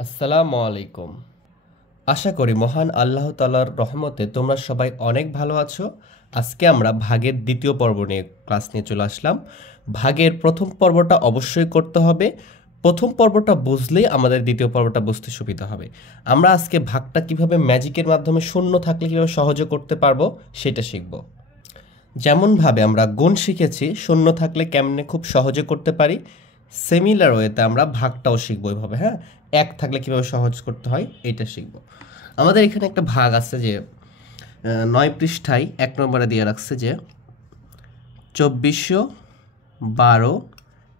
আসসালামু আলাইকুম। আশা করি মহান আল্লাহ তাআলার রহমতে তোমরা সবাই অনেক ভালো আছো। আজকে আমরা ভাগের দ্বিতীয় পর্ব নিয়ে ক্লাস নিয়ে চলে আসলাম। ভাগের প্রথম পর্বটা অবশ্যই করতে হবে। প্রথম পর্বটা বুঝলেই আমাদের দ্বিতীয় পর্বটা বুঝতে সুবিধা হবে। আমরা আজকে ভাগটা কিভাবে ম্যাজিকের মাধ্যমে শূন্য থাকলে কিভাবে সহজে করতে পারবো সেটা শিখব। যেমনভাবে আমরা গুণ শিখেছি শূন্য থাকলে কেমনে খুব সহজে করতে পারি, সিমিলার ওয়েতে আমরা ভাগটাও শিখবো এভাবে। হ্যাঁ, এক থাকলে কিভাবে সহজ করতে হয় এটা শিখবো। আমাদের এখানে একটা ভাগ আছে যে 9 পৃষ্ঠায় 1 নম্বরে দিয়ে রাখছে যে 2412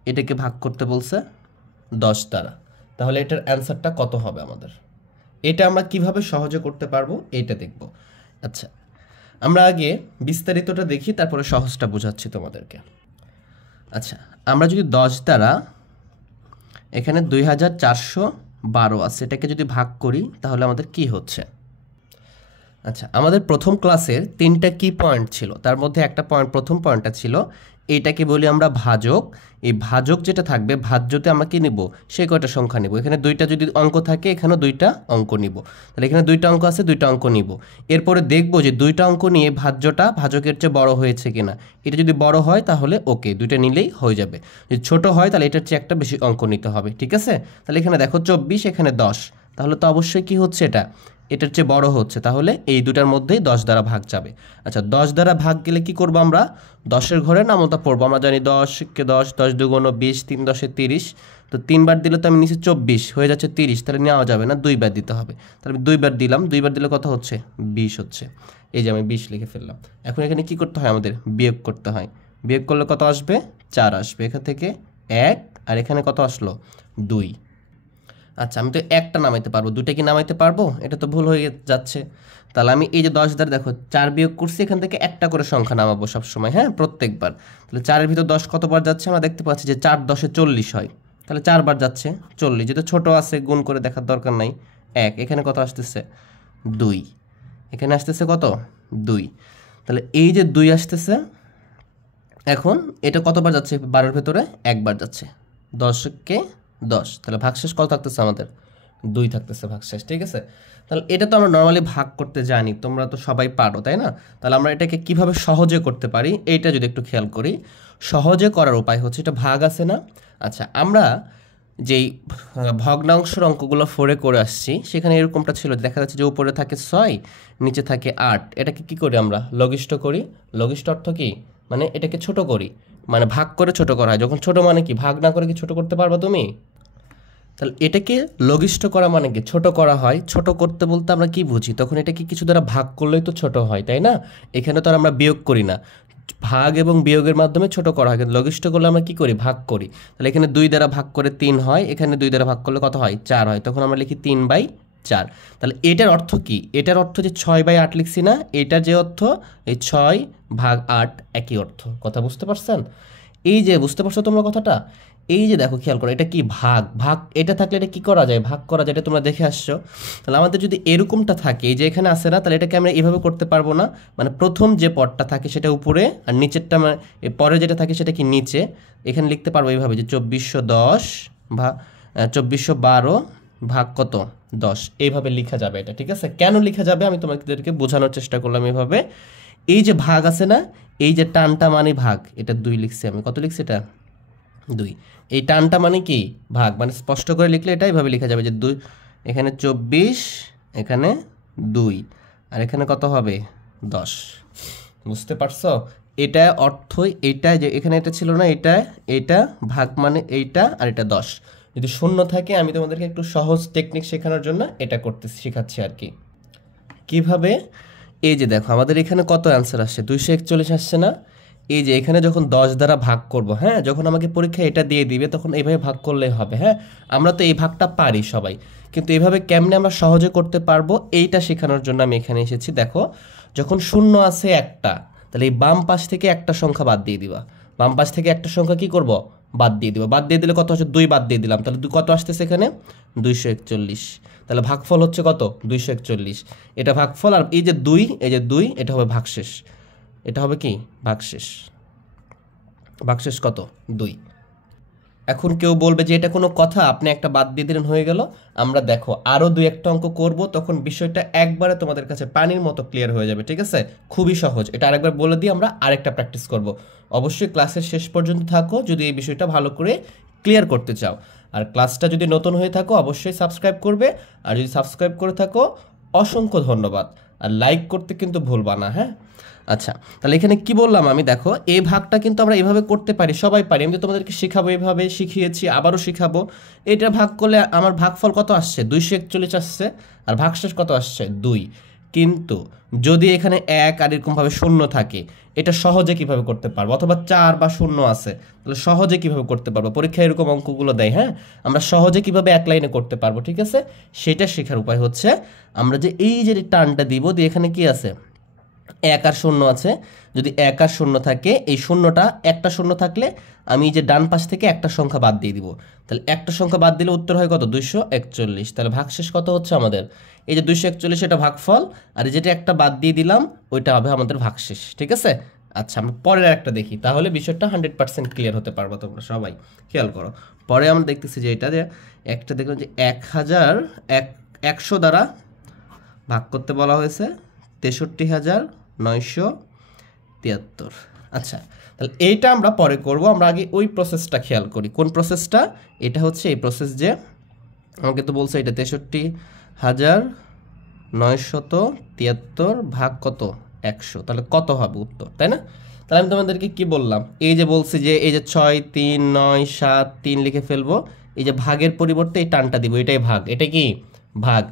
এটাকে ভাগ করতে বলছে 10 দ্বারা। তাহলে এটার অ্যান্সারটা কত হবে আমাদের, এটা আমরা কিভাবে সহজে করতে পারবো এটা দেখব। আচ্ছা, আমরা আগে বিস্তারিতটা দেখি, তারপরে সহজটা বোঝাচ্ছি তোমাদেরকে। আচ্ছা, আমরা যদি 10 দ্বারা এখানে 2412 আছে এটাকে যদি ভাগ করি তাহলে আমাদের কি হচ্ছে। আচ্ছা, আমাদের প্রথম ক্লাসের 3টা কি পয়েন্ট ছিল, তার মধ্যে একটা পয়েন্ট, প্রথম পয়েন্টটা ছিল এইটাকে বলি আমরা ভাজক। এই ভাজক যেটা থাকবে, ভাজ্যতে আমরা কি নিব, সে কয়টা সংখ্যা নিব। এখানে 2টা যদি অঙ্ক থাকে এখানেও 2টা অঙ্ক নিব। তাহলে এখানে 2টা অঙ্ক আছে, 2টা অঙ্ক নিব। এরপরে দেখব যে 2টা অঙ্ক নিয়ে ভাজ্যটা ভাজকের চেয়ে বড় হয়েছে কিনা। এটা যদি বড় হয় তাহলে ওকে, 2টা নিলেই হয়ে যাবে। যদি ছোট হয় তাহলে এটার চেয়ে একটা বেশি অঙ্ক নিতে হবে। ঠিক আছে, তাহলে এখানে দেখো 24, এখানে 10, তাহলে তো অবশ্যই কি হচ্ছে, এটার চেয়ে বড় হচ্ছে। তাহলে এই দুটার মধ্যেই 10 দ্বারা ভাগ যাবে। আচ্ছা, 10 দ্বারা ভাগ গেলে কি করব, আমরা 10-এর ঘরে নামতা পড়বো। আমরা জানি 10 কে 10, 10 দুগুণ 20, 3 10 30। তো 3 বার দিলে তো আমি নিচে 24 হয়ে যাচ্ছে 30, তাহলে নেওয়া যাবে না, 2 বার দিতে হবে। তাহলে আমি 2 বার দিলাম, 2 বার দিলে কত হচ্ছে, 20 হচ্ছে। এই যে আমি 20 লিখে ফেললাম। এখন এখানে কি করতে হয়, আমাদের বিয়োগ করতে হয়। বিয়োগ করলে কত আসবে, 4 আসবে। এখান থেকে 1, আর এখানে কত আসলো, 2। আচ্ছা, আমি তো একটা নামাইতে পারবো, 2টা কি নামাইতে পারবো, এটা তো ভুল হয়ে যাচ্ছে। তাহলে আমি এই যে 10 দ্বারা দেখো 4 বিয়োগ করছি, এখান থেকে একটা করে সংখ্যা নামাবো সবসময়, হ্যাঁ, প্রত্যেকবার। তাহলে 4-এর ভিতর 10 কতবার যাচ্ছে, আমরা দেখতে পাচ্ছি যে 4 10-এ 40 হয়। তাহলে 4 বার যাচ্ছে 40, যেহেতু ছোট আছে গুণ করে দেখার দরকার নাই। 1, এখানে কত আসতেছে, 2, এখানে আসতেছে কত, 2। তাহলে এই যে 2 আসতেছে, এখন এটা কতবার যাচ্ছে, 12-এর ভেতরে একবার যাচ্ছে, 10-কে 10। তাহলে ভাগশেষ কত থাকতেছে আমাদের, 2 থাকতেছে ভাগশেষ। ঠিক আছে, তাহলে এটা তো আমরা নর্মালি ভাগ করতে জানি, তোমরা তো সবাই পারো, তাই না? তাহলে আমরা এটাকে কিভাবে সহজে করতে পারি এইটা যদি একটু খেয়াল করি। সহজে করার উপায় হচ্ছে, এটা ভাগ আছে না। আচ্ছা, আমরা যেই ভগ্নাংশের অঙ্কগুলো 4-এ করে আসছি সেখানে এরকমটা ছিল, দেখা যাচ্ছে যে উপরে থাকে 6, নিচে থাকে 8। এটাকে কি করি আমরা, লঘিষ্ঠ করি। লঘিষ্ঠ অর্থ কি, মানে এটাকে ছোট করি, মানে ভাগ করে ছোট করা হয়। যখন ছোট মানে কি, ভাগ না করে কি ছোট করতে পারবা তুমি? তাহলে এটাকে লঘিষ্ঠ করা মানে কি, ছোট করা হয়। ছোট করতে বলতে আমরা কি বুঝি, তখন এটাকে কিছু দ্বারা ভাগ করলেই তো ছোট হয়, তাই না? এখানে তো আর আমরা বিয়োগ করি না, ভাগ এবং বিয়োগের মাধ্যমে ছোট করা হয়। কিন্তু লঘিষ্ঠ করলে আমরা কি করি, ভাগ করি। তাহলে এখানে 2 দ্বারা ভাগ করে 3 হয়, এখানে 2 দ্বারা ভাগ করলে কত হয়, 4 হয়। তখন আমরা লিখি 3/4। তাহলে এটার অর্থ কি, এটার অর্থ যে 6/8 লিখছি না, এটার যে অর্থ, এই 6/8 একই অর্থ। কথা বুঝতে পারছেন? এই যে বুঝতে পারছো তোমরা কথাটা? এই যে দেখো, খেয়াল করো, এটা কি ভাগ। ভাগ এটা থাকলে এটা কি করা যায়, ভাগ করা যায়, এটা তোমরা দেখে আসছো। তাহলে আমাদের যদি এরকমটা থাকে, এই যে এখানে আসে না, তাহলে এটাকে আমরা এভাবে করতে পারবো না। মানে প্রথম যে পদটা থাকে সেটা উপরে, আর নিচেরটা মানে পরে যেটা থাকে সেটা কি নিচে। এখানে লিখতে পারবো এইভাবে যে 2410 ভাগ 2412 ভাগ কত, 10। এইভাবে লেখা যাবে এটা। ঠিক আছে, কেন লেখা যাবে আমি তোমাদেরকে বোঝানোর চেষ্টা করলাম এভাবে। এই যে ভাগ আছে না, এই যে টানটা মানে ভাগ, এটা 2 লিখছি আমি। কত লিখছি এটা, 2। এই টানটা মানে কি, ভাগ। মানে স্পষ্ট করে লিখলে এটা এইভাবে লেখা যাবে যে 2, এখানে 24, এখানে 2, আর এখানে কত হবে, 10। বুঝতে পারছো? এটা অর্থই এটা, যে এখানে এটা ছিল না, এটা ভাগ মানে এইটা, আর এটা 10। যদি শূন্য থাকে, আমি তোমাদেরকে একটু সহজ টেকনিক শেখানোর জন্য এটা করতে শেখাচ্ছি আর কি। কিভাবে, এই যে দেখো আমাদের এখানে কত অ্যান্সার আসছে, 241 আসছে না। এই যে এখানে যখন 10 দ্বারা ভাগ করব, হ্যাঁ, যখন আমাকে পরীক্ষায় এটা দিয়ে দিবে তখন এইভাবে ভাগ করলেই হবে। হ্যাঁ, আমরা তো এই ভাগটা পারি সবাই, কিন্তু এইভাবে কেমনে আমরা সহজে করতে পারবো এইটা শেখানোর জন্য আমি এখানে এসেছি। দেখো, যখন শূন্য আছে একটা, তাহলে এই বাম পাশ থেকে একটা সংখ্যা বাদ দিয়ে দিবা। বাম পাশ থেকে একটা সংখ্যা কি করব, বাদ দিয়ে দিবা। বাদ দিয়ে দিলে কত হচ্ছে, 2 বাদ দিয়ে দিলাম, তাহলে কত আসতেছে এখানে, 241। তাহলে ভাগফল হচ্ছে কত, 241। এটা ভাগফল, আর এই যে 2, এই যে 2, এটা হবে ভাগশেষ। এটা হবে কি, ভাগশেষ। ভাগশেষ কত, 2। এখন কেউ বলবে যে এটা কোনো কথা, আপনি একটা বাদ দিয়ে দিলেন হয়ে গেল। আমরা দেখো আরও 2-1টা অঙ্ক করব, তখন বিষয়টা একবারে তোমাদের কাছে পানির মতো ক্লিয়ার হয়ে যাবে, ঠিক আছে? খুবই সহজ। এটা আরেকবার বলে দিয়ে আমরা আরেকটা প্র্যাকটিস করব। অবশ্যই ক্লাসের শেষ পর্যন্ত থাকো যদি এই বিষয়টা ভালো করে ক্লিয়ার করতে চাও। আর ক্লাসটা যদি নতুন হয়ে থাকো অবশ্যই সাবস্ক্রাইব করবে, আর যদি সাবস্ক্রাইব করে থাকো অসংখ্য ধন্যবাদ। আর লাইক করতে কিন্তু ভুলবা না, হ্যাঁ? আচ্ছা, তাহলে এখানে কি বললাম আমি, দেখো এই ভাগটা কিন্তু আমরা এভাবে করতে পারি, সবাই পারি। আমি তো তোমাদেরকে শেখাবো, এইভাবে শিখিয়েছি, আবারও শিখাবো। এটা ভাগ করলে আমার ভাগফল কত আসছে? 241 আসছে। আর ভাগশেষ কত আসছে? 2। কিন্তু যদি এখানে 1 আর এরকমভাবে 0 থাকে, এটা সহজে কিভাবে করতে পারবো? অথবা 4 বা 0 আছে, তাহলে সহজে কিভাবে করতে পারবো? পরীক্ষায় এরকম অঙ্কগুলো দেয়, হ্যাঁ? আমরা সহজে কিভাবে এক লাইনে করতে পারবো, ঠিক আছে? সেটা শেখার উপায় হচ্ছে আমরা যে এই যে টানটা দিব, দিয়ে এখানে কি আছে? 1 আর 0 আছে। যদি 1 আর 0 থাকে, এই শূন্যটা একটা 0 থাকলে আমি যে ডান পাশ থেকে একটা সংখ্যা বাদ দিয়ে দিব। তাহলে একটা সংখ্যা বাদ দিলে উত্তর হয় কত? 241। তাহলে ভাগশেষ কত হচ্ছে আমাদের? এই যে 241, এটা ভাগফল, আর যেটা একটা বাদ দিয়ে দিলাম ওইটা হবে আমাদের ভাগশেষ, ঠিক আছে? আচ্ছা, আমরা পরের একটা দেখি, তাহলে বিষয়টা 100% ক্লিয়ার হতে পারবো তোমরা সবাই। খেয়াল করো, পরে আমরা দেখতেছি যে এটা যে একটা দেখলাম যে 100 দ্বারা ভাগ করতে বলা হয়েছে 63,973। আচ্ছা, তাহলে এইটা আমরা পরে করব, আমরা আগে ওই প্রসেসটা খেয়াল করি। কোন প্রসেসটা? এটা হচ্ছে এই প্রসেস যে আমাকে তো বলছে এটা 63,973 ভাগ কত? 100। তাহলে কত হবে উত্তর, তাই না? তাহলে আমি তোমাদেরকে কি বললাম, এই যে বলছি যে এই যে 6, 3, 9, 7, 3 লিখে ফেলবো। এই যে ভাগের পরিবর্তে এই টানটা দিব, এটাই ভাগ। এটা কি ভাগ?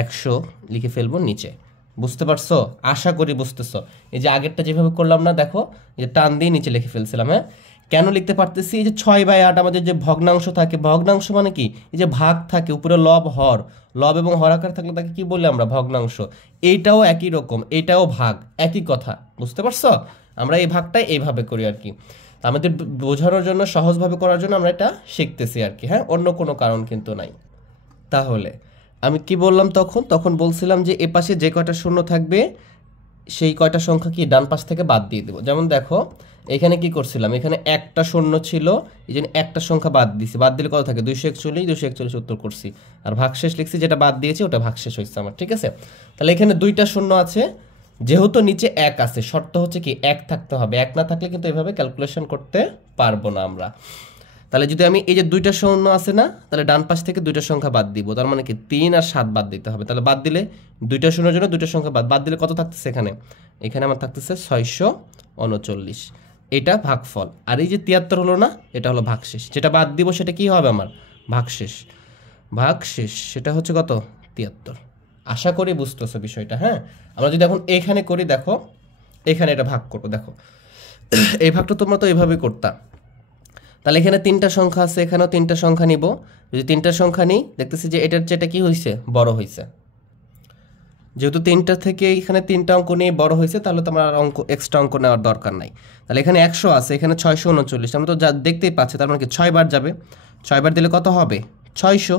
100 লিখে ফেলবো নিচে। বুঝতে পারছো? আশা করি বুঝতেছো। এই যে আগেরটা যেভাবে করলাম না, দেখো এই যে টান দিয়ে নিচে লিখে ফেলছিলাম, হ্যাঁ? কেন লিখতে পারতেছি? এই যে 6/8 আমাদের যে ভগ্নাংশ থাকে, ভগ্নাংশ মানে কি? এই যে ভাগ থাকে উপরে লব হর, লব এবং হর আকার থাকলে তাকে কি বলি আমরা? ভগ্নাংশ। এইটাও একই রকম, এইটাও ভাগ, একই কথা। বুঝতে পারছো? আমরা এই ভাগটাই এইভাবে করি আর কি। আমাদের বোঝানোর জন্য, সহজভাবে করার জন্য আমরা এটা শিখতেছি আর কি, হ্যাঁ? অন্য কোনো কারণ কিন্তু নাই। তাহলে আমি কি বললাম তখন বলছিলাম যে এ পাশে যে কয়টা শূন্য থাকবে সেই কয়টা সংখ্যা কি ডান পাশ থেকে বাদ দিয়ে দেবো। যেমন দেখো এখানে কি করছিলাম, এখানে একটা শূন্য ছিল, এই জন্য একটা সংখ্যা বাদ দিছি। বাদ দিলে কত থাকে? 241 উত্তর করছি। আর ভাগশেষ লিখছি, যেটা বাদ দিয়েছি ওটা ভাগশেষ হয়েছে আমার, ঠিক আছে? তাহলে এখানে 2টা শূন্য আছে, যেহেতু নিচে 1 আছে, শর্ত হচ্ছে কি 1 থাকতে হবে। 1 না থাকলে কিন্তু এভাবে ক্যালকুলেশন করতে পারবো না আমরা। তাহলে যদি আমি এই যে 2টা শূন্য আছে না, তাহলে ডান পাশ থেকে 2টা সংখ্যা বাদ দিব। তার মানে কি 3 আর 7 বাদ দিতে হবে। তাহলে বাদ দিলে 2টা শূন্যের জন্য 2টা সংখ্যা বাদ দিলে কত থাকতেছে এখানে? এখানে আমার থাকতেছে 639। এটা ভাগফল। আর এই যে 73 হলো না, এটা হলো ভাগশেষ। যেটা বাদ দিব সেটা কি হবে আমার? ভাগশেষ। ভাগশেষ সেটা হচ্ছে কত? 73। আশা করি বুঝতেছো বিষয়টা, হ্যাঁ? আমরা যদি এখন এখানে করি, দেখো এখানে এটা ভাগ করবো, দেখো এই ভাগটা তোমরা তো এইভাবে করতা। তাহলে এখানে 3টা সংখ্যা আছে, এখানেও 3টা সংখ্যা নিব। যদি 3টা সংখ্যা নিই, দেখতেছি যে এটার যেটা কি হয়েছে? বড় হয়েছে। যেহেতু 3টা থেকে এখানে 3টা অঙ্ক নিয়ে বড় হয়েছে, তাহলে তো আমার অঙ্ক এক্সট্রা অঙ্ক নেওয়ার দরকার নাই। তাহলে এখানে 100 আছে, এখানে 639। আমরা তো যা দেখতেই পাচ্ছি, তার মানে কি 6 বার যাবে। 6 বার দিলে কত হবে? 600।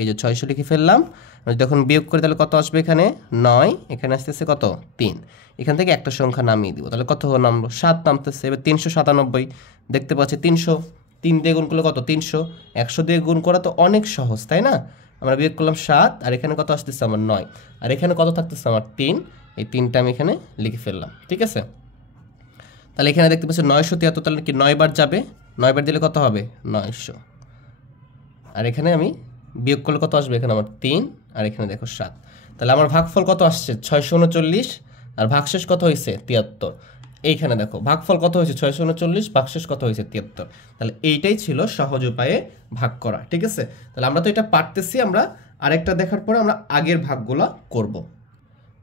এই যে 600 লিখে ফেললাম। যখন বিয়োগ করি তাহলে কত আসবে? এখানে 9, এখানে আসতেছে কত? 3। এখান থেকে একটা সংখ্যা নামিয়ে দিব, তাহলে কত নামলো? 7 নামতেছে। এবার 397 দেখতে পাচ্ছি, 300 3 দিয়ে গুণ করলে কত? 300। 100 দিয়ে গুণ করা তো অনেক সহজ, তাই না? আমরা বিয়োগ করলাম 7, আর এখানে কত আসতেছে আমার? 9। আর এখানে কত থাকতেছে আমার? 3। এই 3টা আমি এখানে লিখে ফেললাম, ঠিক আছে? তাহলে এখানে দেখতে পাচ্ছি 973, তাহলে কি 9 বার যাবে? 9 বার দিলে কত হবে? 900। আর এখানে আমি বিয়োগ করলে কত আসবে? এখানে আমার 3, আর এখানে দেখো 7। তাহলে আমার ভাগফল কত আসছে? 639। আর ভাগশেষ কত হয়েছে? 73। এইখানে দেখো ভাগফল কত হয়েছে? 639, ভাগশেষ কত হয়েছে? 73। তাহলে এইটাই ছিল সহজ উপায়ে ভাগ করা, ঠিক আছে? তাহলে আমরা তো এটা পারতেছি, আমরা আরেকটা দেখার পরে আমরা আগের ভাগগুলো করব।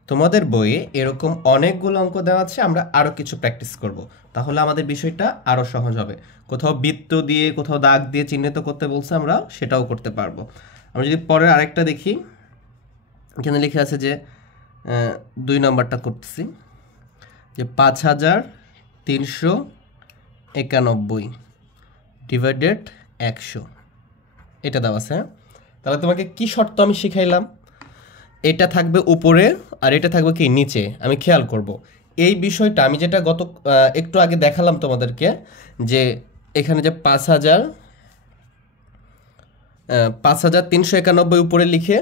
তোমাদের বইয়ে এরকম অনেকগুলো অঙ্ক দেওয়া আছে, আমরা আরও কিছু প্র্যাকটিস করব, তাহলে আমাদের বিষয়টা আরও সহজ হবে। কোথাও বৃত্ত দিয়ে, কোথাও দাগ দিয়ে চিহ্নিত করতে বলছে, আমরা সেটাও করতে পারবো। আমরা যদি পরের আরেকটা দেখি, এখানে লিখে আছে যে 2 নম্বরটা করতেছি, যে 5391 ডিভাইডেড 100, এটা দেওয়া আছে, হ্যাঁ? তাহলে তোমাকে কি শর্ত আমি শিখাইলাম? এটা থাকবে উপরে আর এটা থাকবে কি নিচে। আমি খেয়াল করব এই বিষয়টা, আমি যেটা একটু আগে দেখালাম তোমাদেরকে, যে এখানে যে 5000 5391 উপরে লিখে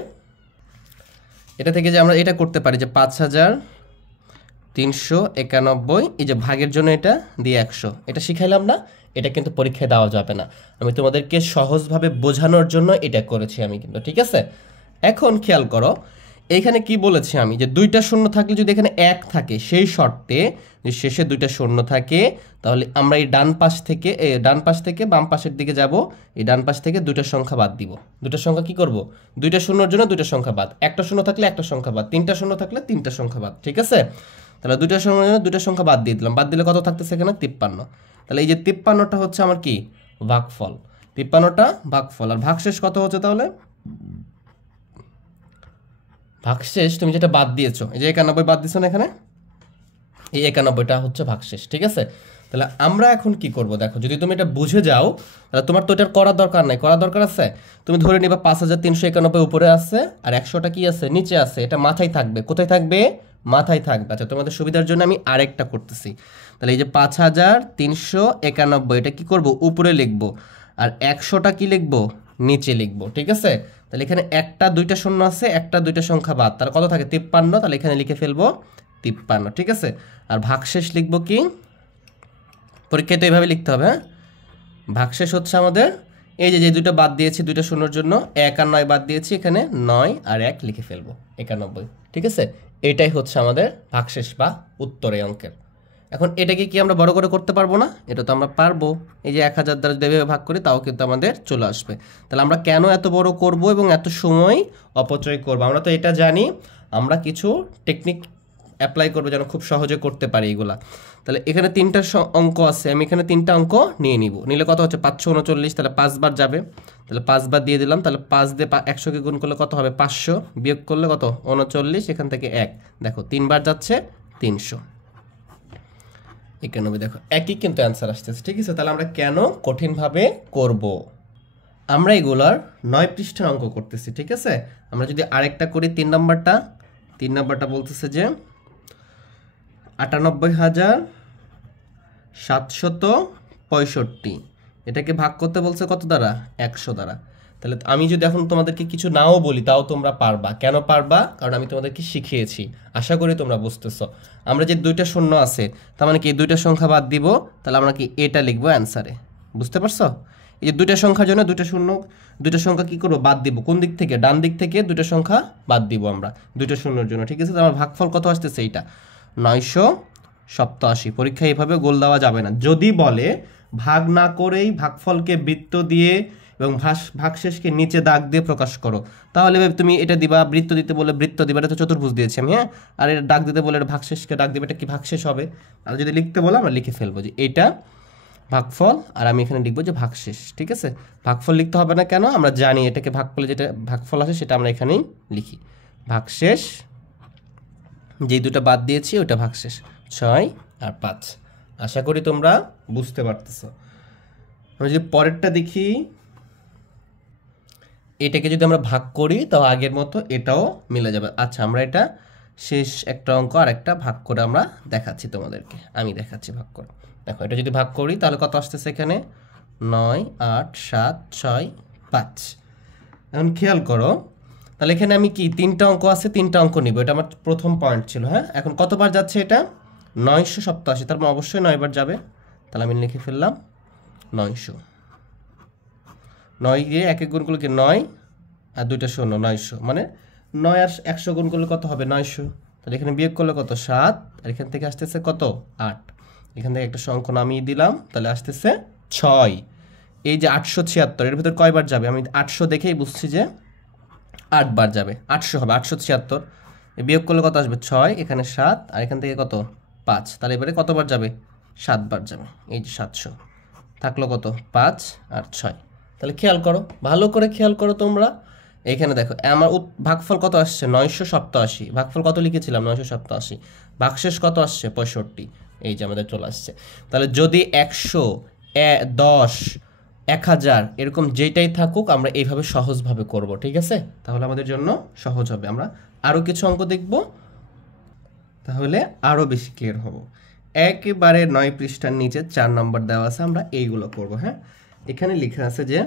এটা থেকে যে আমরা এটা করতে পারি যে 5391, এই যে ভাগের জন্য এটা দিয়ে 100, এটা শিখাইলাম না, এটা কিন্তু পরীক্ষায় দেওয়া যাবে না, আমি তোমাদেরকে সহজভাবে বোঝানোর জন্য এটা করেছি আমি কিন্তু, ঠিক আছে। এখন খেয়াল করো এখানে কি বলেছি আমি, যে দুইটা শূন্য থাকলে যদি এখানে 1 থাকে সেই শর্তে যে শেষে দুইটা শূন্য থাকে, তাহলে আমরা এই ডান পাশ থেকে বাম পাশের দিকে যাব, এই ডান পাশ থেকে দুইটা সংখ্যা বাদ দিব। দুইটা সংখ্যা কি করব, দুইটা শূন্যর জন্য দুইটা সংখ্যা বাদ, একটা শূন্য থাকলে একটা সংখ্যা বাদ, তিনটা শূন্য থাকলে তিনটা সংখ্যা বাদ, ঠিক আছে। তাহলে দুইটা শূন্যর জন্য দুইটা সংখ্যা বাদ দিয়ে দিলাম, বাদ দিলে কত থাকতেছে এখানে 53। তাহলে এই যে 53টা হচ্ছে আমার কি ভাগফল, 53টা ভাগফল। আর ভাগশেষ কত হচ্ছে তাহলে, ভাগশেষ তুমি যেটা বাদ দিয়েছো, এই যে 91 বাদ দিছো না এখানে, এই 91টা হচ্ছে ভাগশেষ, ঠিক আছে। তাহলে আমরা এখন কি করব দেখো, যদি তুমি এটা বুঝে যাও তাহলে তোমার তো এটার করার দরকার নাই, করার দরকার আছে, তুমি ধরে নিবা 5391 উপরে আছে আর 100টা কি আছে নিচে আছে, এটা মাথায় থাকবে, কোথায় থাকবে, মাথায় থাকবে। আচ্ছা তোমাদের সুবিধার জন্য আমি আরেকটা করতেছি, তাহলে এই যে 5391 এটা কি করব উপরে লিখব, আর 100টা কি লিখব নিচে লিখব, ঠিক আছে। তাহলে এখানে একটা দুইটা শূন্য আছে, একটা দুইটা সংখ্যা বাদ, তাহলে কত থাকে 53, তাহলে এখানে লিখে ফেলবো 53, ঠিক আছে। আর ভাগশেষ লিখব কি, পরীক্ষায় তো এইভাবে লিখতে হবে, হ্যাঁ। ভাগশেষ হচ্ছে আমাদের এই যে দুইটা বাদ দিয়েছি, দুইটা শূন্যর জন্য 1 আর 9 বাদ দিয়েছি, এখানে 9 আর 1 লিখে ফেলবো 91, ঠিক আছে। এটাই হচ্ছে আমাদের ভাগশেষ বা উত্তর এই অঙ্কের। এখন এটাকে কি আমরা বড় করে করতে পারবো না, এটা তো আমরা পারবো, এই যে 1000 দ্বারা যদি ভাগ করি তাও কিন্তু আমাদের চলে আসবে। তাহলে আমরা কেন এত বড় করব এবং এত সময় অপচয় করব, আমরা তো এটা জানি, আমরা কিছু টেকনিক অ্যাপ্লাই করবো যেন খুব সহজে করতে পারি এগুলা। তাহলে এখানে 3টা অঙ্ক আছে, আমি এখানে 3টা অঙ্ক নিলে কত হচ্ছে 539, তাহলে 5 বার যাবে, তাহলে 5 বার দিয়ে দিলাম, তাহলে 5 দিয়ে 100কে গুণ করলে কত হবে 500, বিয়োগ করলে কত 39, এখান থেকে 1, দেখো 3 বার যাচ্ছে 391, দেখো একই কিন্তু অ্যান্সার আসতেছে, ঠিক আছে। তাহলে আমরা কেন কঠিনভাবে করব, আমরা এগুলার 9 পৃষ্ঠার অঙ্ক করতেছি, ঠিক আছে। আমরা যদি আরেকটা করি 3 নাম্বারটা বলতেছে যে 98,765, এটাকে ভাগ করতে বলছে কত দ্বারা 100 দ্বারা। তাহলে আমি যদি এখন তোমাদেরকে কিছু নাও বলি তাও তোমরা পারবা, কেন পারবা, কারণ আমি তোমাদেরকে শিখিয়েছি, আশা করি তোমরা বুঝতেছো। আমরা যে দুইটা শূন্য আছে তার মানে কি এই দুইটা সংখ্যা বাদ দিব, তাহলে আমরা কি এটা লিখবো অ্যান্সারে, বুঝতে পারছো। এই যে দুইটা সংখ্যার জন্য দুইটা সংখ্যা কি করবো বাদ দিব, কোন দিক থেকে, ডান দিক থেকে দুইটা সংখ্যা বাদ দিব আমরা দুইটা শূন্যর জন্য, ঠিক আছে। আমার ভাগফল কত আসতেছে এইটা 987, পরীক্ষায় এইভাবে গোল দেওয়া যাবে না, যদি বলে ভাগ না করেই ভাগফলকে বৃত্ত দিয়ে এবং ভাগশেষকে নিচে দাগ দিয়ে প্রকাশ করো, তাহলে তুমি এটা দিবা, বৃত্ত দিতে বলে বৃত্ত দিবা, এটা তো চতুর্ভুজ দিয়েছি আমি, হ্যাঁ। আর এটা দাগ দিতে বলে এটা ভাগশেষকে দাগ দিবে, এটা কি ভাগশেষ হবে। আর যদি লিখতে বলে আমরা লিখে ফেলবো যে এটা ভাগফল, আর আমি এখানে লিখবো যে ভাগশেষ, ঠিক আছে। ভাগফল লিখতে হবে না কেন, আমরা জানি এটাকে ভাগ করলে যেটা ভাগফল আসে সেটা আমরা এখানেই লিখি, ভাগশেষ, যেই দুটো বাদ দিয়েছি ওটা ভাগশেষ, 6 আর 5। আশা করি তোমরা বুঝতে পারতেছো। আমরা যদি পরেরটা দেখি, এটাকে যদি আমরা ভাগ করি তাও আগের মতো এটাও মিলে যাবে। আচ্ছা আমরা এটা শেষ একটা অঙ্ক আর একটা ভাগ করে আমরা দেখাচ্ছি তোমাদেরকে, আমি দেখাচ্ছি ভাগ করে। দেখো এটা যদি ভাগ করি তাহলে কত আসতেছে এখানে 9, 8, 7, 6, 5। এখন খেয়াল করো, তাহলে এখানে আমি কি 3টা অঙ্ক আছে, 3টা অঙ্ক নিব, এটা আমার প্রথম পয়েন্ট ছিল, হ্যাঁ। এখন কতবার যাচ্ছে এটা 987, তার মানে অবশ্যই 9 বার যাবে, তাহলে আমি লিখে ফেললাম 900, 9 দিয়ে 1 গুণ করলে কি 9 আর 2টা শূন্য 900, মানে 9 আর 100 গুণ করলে কত হবে 900, তাহলে এখানে বিয়োগ করলে কত 7, আর এখান থেকে আসতেছে কত 8, এখান থেকে একটা সংখ্যা নামিয়ে দিলাম, তাহলে আসতেছে 6। এই যে 876 এর ভিতর কয়বার যাবে, আমি 800 দেখেই বুঝছি যে 8 বার যাবে, 800 হবে 876, বিয়োগ করলে কত আসবে 6, এখানে 7, আর এখান থেকে কত 5, তাহলে এবারে কতবার যাবে 7 বার যাবে, এই যে 700 থাকলো কত 5 আর 6। তাহলে খেয়াল করো, ভালো করে খেয়াল করো তোমরা, এখানে দেখো আমার ভাগফল কত আসছে 987, ভাগফল কত লিখেছিলাম 987, ভাগশেষ কত আসছে 65, এই যে আমাদের চলে আসছে। তাহলে যদি 100, 10, 1000 এরকম যেটাই থাকুক আমরা এইভাবে সহজভাবে করব, ঠিক আছে। তাহলে আমাদের জন্য সহজ হবে, আমরা আরও কিছু অঙ্ক দেখব, তাহলে আরও বেশি ক্লিয়ার হব। একেবারে 9 পৃষ্ঠার নিচে 4 নম্বর দেওয়া আছে, আমরা এইগুলো করব, হ্যাঁ। এখানে লেখা আছে যে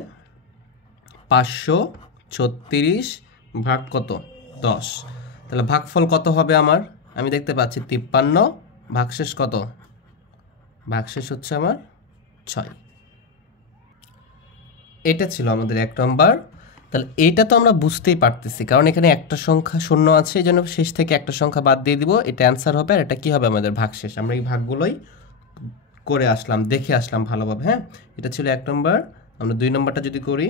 536 ভাগ কত 10, তাহলে ভাগফল কত হবে আমার? আমি দেখতে পাচ্ছি 53, ভাগশেষ কত? ভাগশেষ হচ্ছে আমার 6। এটা ছিল আমাদের 1 নম্বর। তাহলে এটা তো আমরা বুঝতেই পারতেছি, কারণ এখানে একটা সংখ্যা শূন্য আছে, এই জন্য শেষ থেকে একটা সংখ্যা বাদ দিয়ে দিব, এটা অ্যান্সার হবে। আর এটা কি হবে? আমাদের ভাগশেষ। আমরা এই ভাগগুলোই করে আসলাম, দেখে আসলাম ভালোভাবে। হ্যাঁ, এটা ছিল 1 নম্বর। আমরা 2 নম্বরটা যদি করি,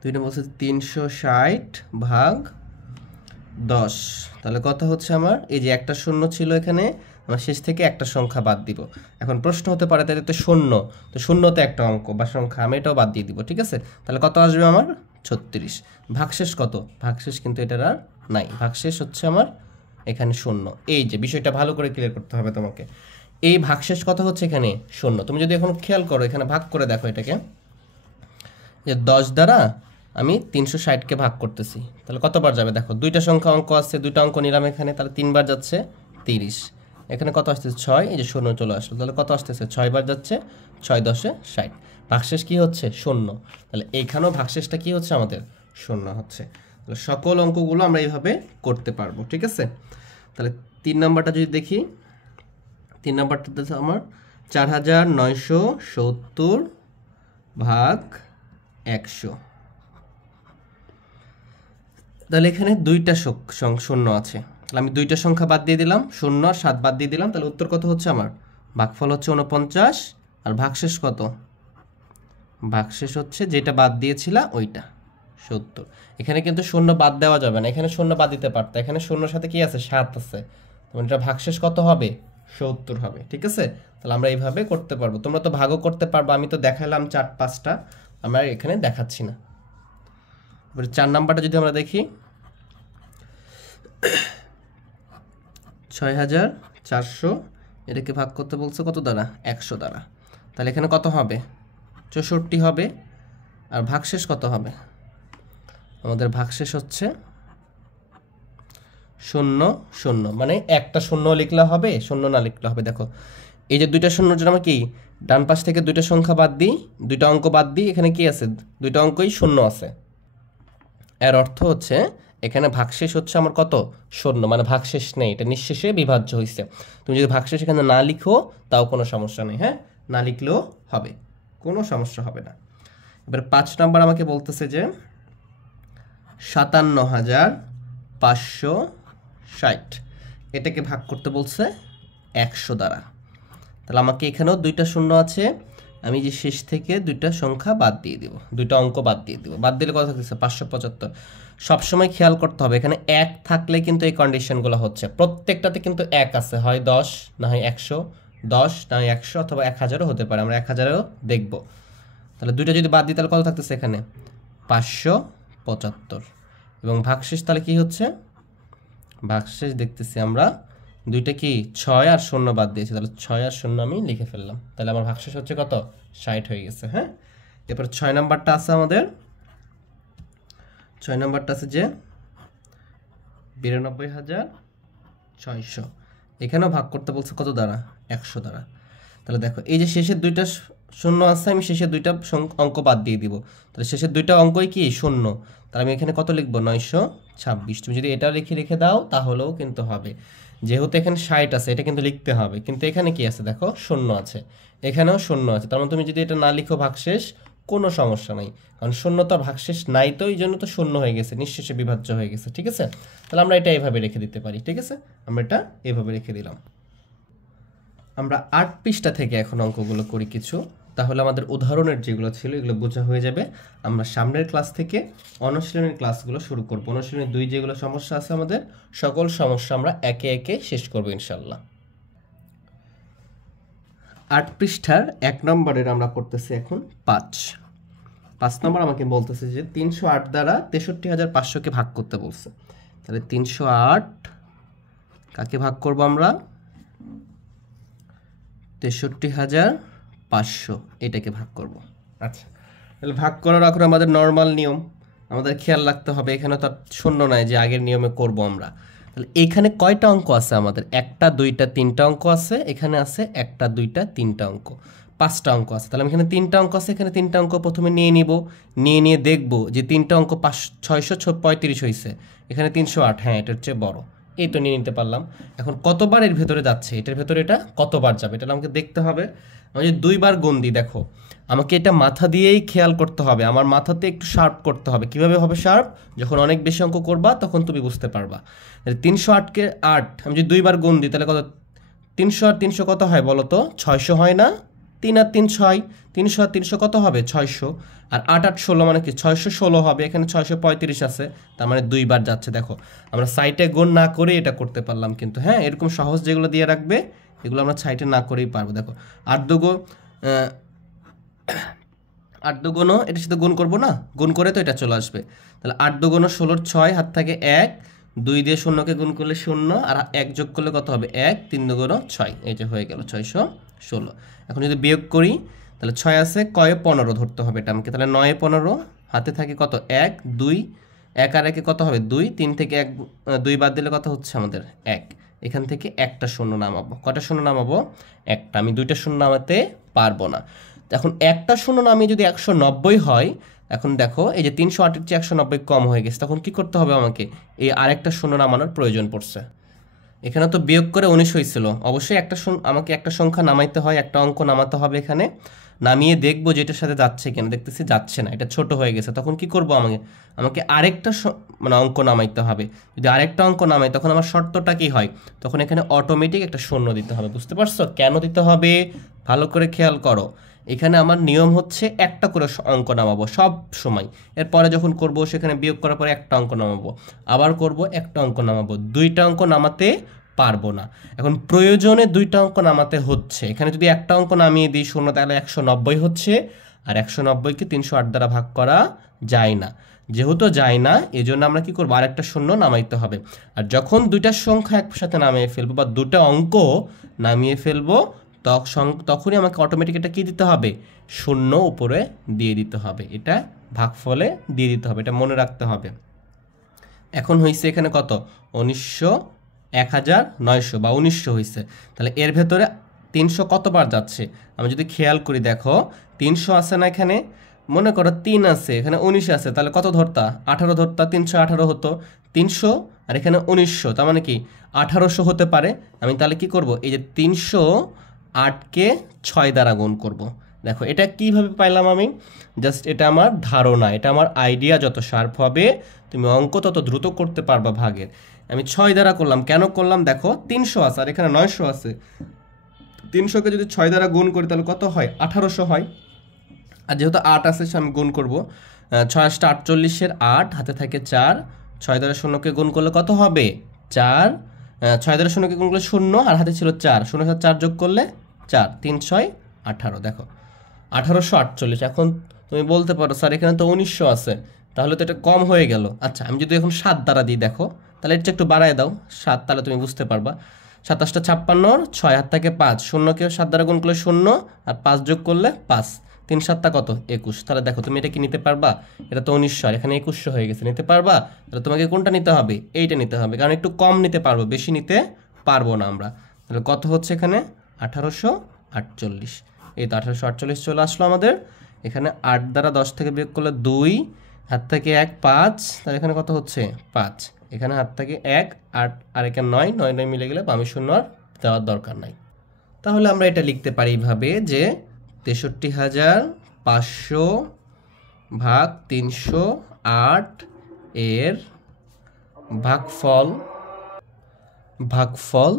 2 নম্বর হচ্ছে 360 ভাগ 10, তাহলে কত হচ্ছে আমার? এই যে একটা শূন্য ছিল এখানে, আমরা শেষ থেকে একটা সংখ্যা বাদ দিব। এখন প্রশ্ন হতে পারে তাহলে তো শূন্য, তো শূন্যতে একটা অঙ্ক বা সংখ্যা, আমি এটাও বাদ দিয়ে দিব। ঠিক আছে, তাহলে কত আসবে আমার? 36। ভাগশেষ কত? ভাগশেষ কিন্তু এটার আর নাই, ভাগশেষ হচ্ছে আমার এখানে শূন্য। এই যে বিষয়টা ভালো করে ক্লিয়ার করতে হবে তোমাকে। এই ভাগশেষ কত হচ্ছে এখানে? শূন্য। তুমি যদি এখন খেয়াল করো, এখানে ভাগ করে দেখো এটাকে, যে 10 দ্বারা আমি 360কে ভাগ করতেছি, তাহলে কতবার যাবে? দেখো দুইটা সংখ্যা অঙ্ক আছে, দুইটা অঙ্ক নিলাম এখানে, তাহলে 3 বার যাচ্ছে 30। এখানে কত আসতেছে? 6, এই যে শূন্য চলে আসলো, তাহলে কত আসতেছে? 6 বার যাচ্ছে, 6 10 60। ভাগশেষ কি হচ্ছে? শূন্য। তাহলে এইখানেও ভাগশেষটা কি হচ্ছে আমাদের? শূন্য হচ্ছে। তাহলে সকল অঙ্কগুলো আমরা এইভাবে করতে পারবো। ঠিক আছে, তাহলে 3 নাম্বারটা যদি দেখি, 3 নাম্বারটাতে আমার 4970 ভাগ 100। তাহলে এখানে দুইটা শূন্য আছে, তাহলে আমি দুইটা সংখ্যা বাদ দিয়ে দিলাম, 0 আর 7 বাদ দিয়ে দিলাম, তাহলে উত্তর কত হচ্ছে আমার? ভাগফল হচ্ছে 49। আর ভাগশেষ কত? ভাগশেষ হচ্ছে যেটা বাদ দিয়েছিল ওইটা, 70। এখানে কিন্তু শূন্য বাদ দেওয়া যাবে না, এখানে শূন্য বাদ দিতে পারতো, এখানে শূন্যর সাথে কি আছে? 7 আছে, তখন এটা ভাগশেষ কত হবে? 70 হবে। ঠিক আছে, তাহলে আমরা এইভাবে করতে পারবো। তোমরা তো ভাগও করতে পারবো, আমি তো দেখালাম 4-5টা, আমরা এখানে দেখাচ্ছি না। এবারে 4 নাম্বারটা যদি আমরা দেখি, 6400, এটাকে ভাগ করতে বলছে কত দ্বারা? 100 দ্বারা। তাহলে এখানে কত হবে? 64 হবে। আর ভাগশেষ কত হবে? আমাদের ভাগশেষ হচ্ছে 0 0, মানে একটা শূন্য লিখলে হবে, শূন্য না লিখলে হবে। দেখো এই যে দুইটা শূন্যর জন্য আমরা কি ডান পাশ থেকে দুইটা সংখ্যা বাদ দিই, দুইটা অঙ্ক বাদ দিই, এখানে কি আছে? দুইটা অঙ্কই শূন্য আছে। এর অর্থ হচ্ছে এখানে ভাগশেষ হচ্ছে আমার কত? শূন্য, মানে ভাগশেষ নেই, এটা নিঃশেষে বিভাজ্য হয়েছে। তুমি যদি ভাগশেষ এখানে না লিখো তাও কোনো সমস্যা নেই, হ্যাঁ, না লিখলেও হবে, কোনো সমস্যা হবে না। এবার 5 নাম্বার আমাকে বলতেছে যে 57560, এটাকে ভাগ করতে বলছে 100 দ্বারা। তাহলে আমাকে এখানেও দুইটা শূন্য আছে, আমি যে শেষ থেকে দুইটা সংখ্যা বাদ দিয়ে দিব, দুইটা অঙ্ক বাদ দিয়ে দিব। বাদ দিলে কত থাকতেছে? 575। সবসময় খেয়াল করতে হবে, এখানে 1 থাকলে কিন্তু এই কন্ডিশনগুলো হচ্ছে, প্রত্যেকটাতে কিন্তু 1 আছে, হয় 10 না হয় 100, 10 না হয় 100, অথবা 1000ও হতে পারে, আমরা 1000ও দেখব। তাহলে দুইটা যদি বাদ দিই তাহলে কত থাকতেছে এখানে? 575। এবং ভাগশেষ তাহলে কি হচ্ছে? ভাগশেষ দেখতেছি আমরা দুইটা কি 6 আর 0 বাদ দিয়েছি, তাহলে 6 আর 0 আমি লিখে ফেললাম, তাহলে আমার ভাগশেষ হচ্ছে কত? 60 হয়ে গেছে। হ্যাঁ, এরপর 6 নাম্বারটা আছে আমাদের, 6 নাম্বারটা আছে যে 92600, এখানেও ভাগ করতে বলছে কত দ্বারা? 100 দ্বারা। তাহলে দেখো এই যে শেষের দুইটা শূন্য আছে, আমি শেষের দুইটা অঙ্ক বাদ দিয়ে দিব, তাহলে শেষের দুইটা অঙ্কই কি শূন্য, তাহলে আমি এখানে কত লিখবো? 926। তুমি যদি এটা লিখে দাও তাহলেও কিন্তু হবে, যেহেতু এখানে 60 আছে এটা কিন্তু লিখতে হবে, কিন্তু এখানে কি আছে? দেখো শূন্য আছে, এখানেও শূন্য আছে, তার মানে তুমি যদি এটা না লিখো ভাগশেষ, কোনো সমস্যা নাই, কারণ শূন্য তো ভাগশেষ নাই, তো এই জন্য তো শূন্য হয়ে গেছে, নিঃশেষে বিভাজ্য হয়ে গেছে। ঠিক আছে, তাহলে আমরা এটা এইভাবে রেখে দিতে পারি। ঠিক আছে, আমরা এটা এইভাবে রেখে দিলাম। আমরা 8 পৃষ্ঠা থেকে এখন অঙ্কগুলো করি কিছু, তাহলে আমাদের উদাহরণের যেগুলো ছিল এগুলো বোঝা হয়ে যাবে। আমরা সামনের ক্লাস থেকে অনুশীলনের ক্লাসগুলো শুরু করব। অনুশীলনের 2 যেগুলো সমস্যা আছে আমাদের, সকল সমস্যা আমরা একে একে শেষ করব ইনশাল্লাহ। 8 পৃষ্ঠার 1 নম্বরের আমরা করতেছি এখন 5 নম্বর আমাকে বলতেছে যে 308 দ্বারা 63500কে ভাগ করতে বলছে। তাহলে 308 কাকে ভাগ করব আমরা? 63500, এটাকে ভাগ করব। আচ্ছা, তাহলে ভাগ করার এখন আমাদের নর্মাল নিয়ম, আমাদের খেয়াল রাখতে হবে এখানে তো শূন্য নাই যে আগের নিয়মে করব আমরা। তাহলে এখানে কয়টা অঙ্ক আছে আমাদের? 1টা 2টা 3টা অঙ্ক আছে, এখানে আছে 1টা 2টা 3টা অঙ্ক। 5টা অঙ্ক আছে, তাহলে আমি এখানে 3টা অঙ্ক আছে, এখানে 3টা অঙ্ক প্রথমে নিয়ে নিব, নিয়ে দেখব যে 3টা অঙ্ক 635 হয়েছে, এখানে 308, হ্যাঁ এটা হচ্ছে বড়, এই তো নিয়ে নিতে পারলাম। এখন কতবার এর ভেতরে যাচ্ছে, এটার ভেতরে এটা কতবার যাবে এটা আমাকে দেখতে হবে। আমি যদি 2বার গুণ দিই, দেখো আমাকে এটা মাথা দিয়েই খেয়াল করতে হবে, আমার মাথাতে একটু শার্প করতে হবে। কিভাবে হবে শার্প? যখন অনেক বেশি অঙ্ক করবা তখন তুমি বুঝতে পারবা। 308কে 8 আমি যদি 2বার গুণ দিই তাহলে কত, 300 আর 300 কত হয় বলো তো? 600 হয় না? 3 আর 3 6, 300 আর 300 কত হবে? 600। আর 8 8 16 মানে কি 616 হবে, এখানে 635 আছে, তার মানে 2বার যাচ্ছে। দেখো আমরা সাইটে গুণ না করে এটা করতে পারলাম কিন্তু, হ্যাঁ এরকম সহজ যেগুলো দিয়ে রাখবে এগুলো আমরা সাইটে না করেই পারবো। দেখো 8 দুগুণ এটার সাথে গুণ করবো না, গুণ করে তো এটা চলে আসবে। তাহলে 8 দুগুণ 16, 6 হাত থাকে 1, 2 দিয়ে 0কে গুণ করলে 0, আর 1 যোগ করলে কত হবে? 1, 3 দুগুণ 6, এই যে হয়ে গেল 616। এখন যদি বিয়োগ করি তাহলে 6 আছে, কয়ে 15 ধরতে হবে এটা আমাকে, তাহলে 9 15, হাতে থাকে কত? 1 2, 1 আর 1 কত হবে? 2, 3 থেকে 1 2 বাদ দিলে কত হচ্ছে আমাদের? 1। এখান থেকে একটা শূন্য নামাবো, কটা শূন্য নামাবো? একটা, আমি 2টা শূন্য নামাতে পারবো না। এখন একটা শূন্য নামিয়ে যদি 190 হয়, এখন দেখো এই যে 308-এর চেয়ে 190 কম হয়ে গেছে, তখন কি করতে হবে আমাকে? এই আরেকটা শূন্য নামানোর প্রয়োজন পড়ছে। এখানে তো বিয়োগ করে 19 হয়েছিল, অবশ্যই আমাকে একটা সংখ্যা নামাইতে হয়, একটা অঙ্ক নামাতে হবে। এখানে নামিয়ে দেখবো যে এটার সাথে যাচ্ছে কিনা, দেখতেছি যাচ্ছে না, এটা ছোট হয়ে গেছে, তখন কি করব? আমাকে আরেকটা মানে অঙ্ক নামাইতে হবে। যদি আরেকটা অঙ্ক নামাই তখন আমার শর্তটা কি হয়? তখন এখানে অটোমেটিক একটা শূন্য দিতে হবে। বুঝতে পারছো কেন দিতে হবে? ভালো করে খেয়াল করো। এখানে আমার নিয়ম হচ্ছে একটা করে অঙ্ক নামাবো সব সময়, এরপরে যখন করব সেখানে বিয়োগ করার পরে একটা অঙ্ক নামাবো, আবার করব একটা অঙ্ক নামাবো, 2টা অঙ্ক নামাতে পারবো না। এখন প্রয়োজনে 2টা অঙ্ক নামাতে হচ্ছে। এখানে যদি একটা অঙ্ক নামিয়ে দিই 0, তাহলে 190 হচ্ছে, আর 190কে 308 দ্বারা ভাগ করা যায় না। যেহেতু যায় না, এই জন্য আমরা কি করবো? আরেকটা শূন্য নামাইতে হবে। আর যখন 2টা সংখ্যা একসাথে নামিয়ে ফেলবো বা 2টা অঙ্ক নামিয়ে ফেলবো, তখনই আমাকে অটোমেটিক এটা কি দিতে হবে? শূন্য উপরে দিয়ে দিতে হবে, এটা ভাগফলে দিয়ে দিতে হবে, এটা মনে রাখতে হবে। এখন হয়েছে এখানে কত? 1900 বা 1900 হয়েছে। তাহলে এর ভেতরে 300 কতবার যাচ্ছে আমি যদি খেয়াল করি, দেখো 300 আছে না, এখানে মনে করো 3 আছে, এখানে 19 আছে, তাহলে কত ধরতা? 18 ধরতা, 318 হতো। 300 আর এখানে 1900, তার মানে কি 1800 হতে পারে। আমি তাহলে কি করব? এই যে 308কে 6 দ্বারা গুণ করব। দেখো এটা কিভাবে পাইলাম আমি? জাস্ট এটা আমার ধারণা, এটা আমার আইডিয়া। যত শার্প হবে তুমি অঙ্ক তত দ্রুত করতে পারবা ভাগের। আমি 6 দ্বারা করলাম, কেন করলাম? দেখো 300 আছে আর এখানে 900 আছে, 300কে যদি 6 দ্বারা গুণ করি তাহলে কত হয়? 1800 হয়। আর যেহেতু 8 আছে আমি গুণ করব, 6 8 48-এর 8, হাতে থাকে 4, 6 দ্বারা 0কে গুণ করলে কত হবে? 4, 6 দ্বারা 0কে গুণ করলে 0, আর হাতে ছিল 4, 0 সাথে 4 যোগ করলে 4, 3 6 18। দেখো 1848। এখন তুমি বলতে পারো স্যার এখানে তো 1900 আছে, তাহলে তো এটা কম হয়ে গেল। আচ্ছা আমি যদি এখন 7 দ্বারা দিই, দেখো তাহলে এটা একটু বাড়ায় দাও 7, তাহলে তুমি বুঝতে পারবা। 27 56, 6 হাত থাকে 5, 0কে 7 দ্বারা গুণ করলে 0, আর 5 যোগ করলে 5, 3 7 কত? 21। তাহলে দেখো তুমি এটা কি নিতে পারবা? এটা তো 1900 আর এখানে 2100 হয়ে গেছে, নিতে পারবা? তাহলে তোমাকে কোনটা নিতে হবে? এইটা নিতে হবে, কারণ একটু কম নিতে পারবো, বেশি নিতে পারবো না আমরা। তাহলে কত হচ্ছে এখানে? 1848। এই তো 1848 চলে আসলো আমাদের। এখানে 8 দ্বারা 10 থেকে বিয়োগ করলে 2, হাত থেকে 1 5, তাহলে এখানে কত হচ্ছে? 5। এখানে হাত থেকে 1 8 আর এখানে 9 9 9 মিলে গেলে আমি শূন্য আর দেওয়ার দরকার নাই। তাহলে আমরা এটা লিখতে পারি এইভাবে যে 63,500 ভাগ 308 এর ভাগফল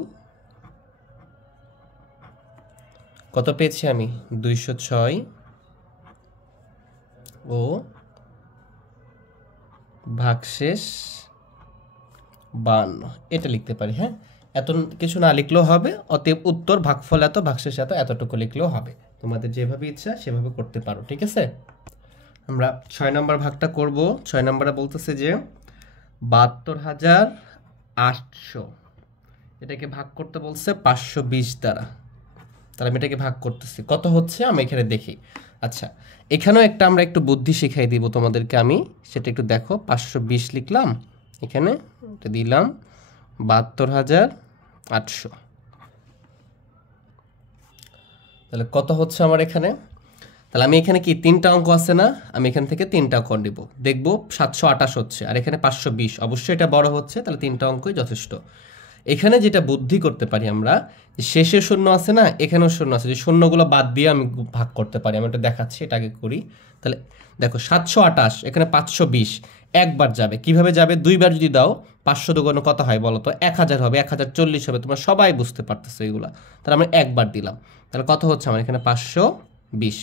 কত পেয়েছি আমি? 206 ও ভাগশেষ 52, এটা লিখতে পারি। হ্যাঁ, এত কিছু না লিখলেও হবে, অতএব উত্তর ভাগফল এত, ভাগশেষ এত, এতটুকু লিখলেও হবে। তোমাদের যেভাবে ইচ্ছা সেভাবে করতে পারো, ঠিক আছে? আমরা 6 নম্বর ভাগটা করব। 6 নম্বরে বলতেছে যে 72,800, এটাকে ভাগ করতে বলছে 520 দ্বারা। তাহলে আমি এটাকে ভাগ করতেছি, কত হচ্ছে আমি এখানে দেখি। আচ্ছা এখানেও আমরা একটু বুদ্ধি শিখাই দিব তোমাদেরকে আমি, সেটা একটু দেখো। 520 লিখলাম, এখানে এটা দিলাম 72,800। তাহলে কত হচ্ছে আমার এখানে, তাহলে আমি এখানে কি 3টা অঙ্ক আছে না, আমি এখান থেকে 3টা অঙ্ক নিব, দেখব 728 হচ্ছে আর এখানে 520, অবশ্যই এটা বড় হচ্ছে, তাহলে 3টা অঙ্কই যথেষ্ট। এখানে যেটা বুদ্ধি করতে পারি আমরা, শেষে শূন্য আছে না, এখানেও শূন্য আছে, যে শূন্যগুলো বাদ দিয়ে আমি ভাগ করতে পারি, আমি এটা দেখাচ্ছি, এটা আগে করি। তাহলে দেখো 728, এখানে 520 একবার যাবে, কিভাবে যাবে, দুইবার যদি দাও 500 দুগুণ কত হয় বলো তো, 1000 হবে, 1040 হবে, তোমরা সবাই বুঝতে পারতেছো এগুলা। তাহলে আমরা একবার দিলাম, তাহলে কত হচ্ছে আমার এখানে 520।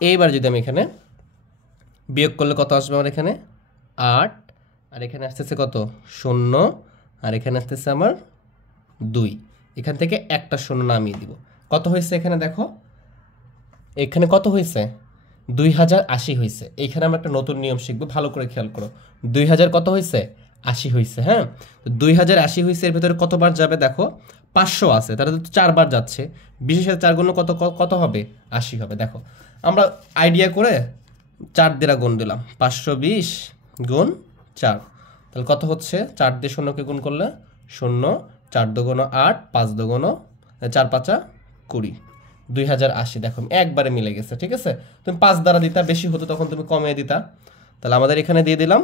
এইবার যদি আমি এখানে বিয়োগ করলে কত আসবে আমার এখানে 8, আর এখানে আসতেছে কত 0, আর এখানে আসতেছে আমার 2, এখান থেকে একটা শূন্য নামিয়ে দিব। কত হয়েছে এখানে দেখো, এখানে কত হয়েছে 2080 হয়েছে। এইখানে আমরা একটা নতুন নিয়ম শিখবো, ভালো করে খেয়াল করো। 2000 কত হয়েছে 80 হয়েছে, হ্যাঁ। 2080 হয়েছে, এর ভেতরে কতবার যাবে দেখো, 500 আছে, তাহলে তো 4বার যাচ্ছে, 20 এর 4 গুণ কত কত হবে 80 হবে। দেখো আমরা আইডিয়া করে 4 দিয়ে গুণ দিলাম, 520 গুণ 4, তাহলে কত হচ্ছে 4 দিয়ে শূন্যকে গুণ করলে 0, 4 দুগুণ 8, 5 দুগুণ 4 5 20, 2080। দেখো একবারে মিলে গেছে, ঠিক আছে। তুমি 5 দ্বারা দিতা, বেশি হতো তখন তুমি কমিয়ে দিতা। তাহলে আমাদের এখানে দিয়ে দিলাম